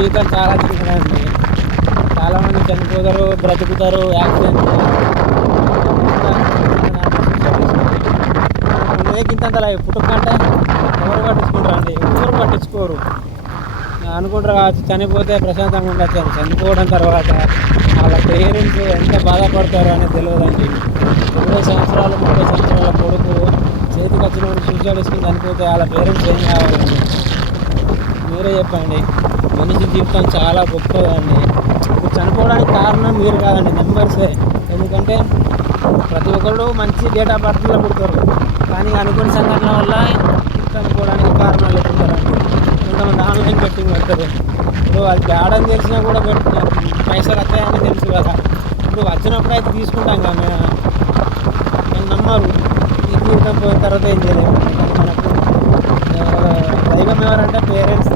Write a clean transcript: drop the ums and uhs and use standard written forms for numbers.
జీవితం చాలా చిన్నదండి. చాలామంది చనిపోతారు, బ్రతుకుతారు, యాక్సిడెంట్ ఉండేకింత లైఫ్ పుట్టుకంటే ఎవరు పట్టించుకుంటారండి? ఎవరు పట్టించుకోరు. అనుకుంటారు కావచ్చు చనిపోతే ప్రశాంతంగా ఉండొచ్చు అని. చనిపోవడం తర్వాత వాళ్ళ పేరెంట్స్ ఎంత బాధపడతారో అనేది తెలియదండి. 20 సంవత్సరాలు 30 సంవత్సరాల కొడుకు చేతికి వచ్చిన సూసైడ్ చేసుకుని చనిపోతే వాళ్ళ పేరెంట్స్ ఏం కావాలండి? మీరే చెప్పండి. మనిషి జీవితం చాలా గొప్పదండి. ఇప్పుడు చనిపోవడానికి కారణం మీరు కాదండి, మెంబర్సే. ఎందుకంటే ప్రతి ఒక్కరు మంచి డేట్ ఆఫ్ బర్త్లో పుడతారు, కానీ అనుకోని సంఘటనల వల్ల చనిపోవడానికి కారణాలు ఎత్తుతారండి. కొంతమంది ఆన్లైన్ బెట్టింగ్ పెడతారు. ఇప్పుడు అది బ్యాడ్ తెలిసినా కూడా పైసలు వస్తాయని తెలుసు కదా. ఇప్పుడు వచ్చినప్పుడు అయితే తీసుకుంటాం కదా, మేము నమ్మరు. ఈ జీవితం పోయిన తర్వాత ఏం చేయలేము. మనకు దైవం ఎవరంటే పేరెంట్స్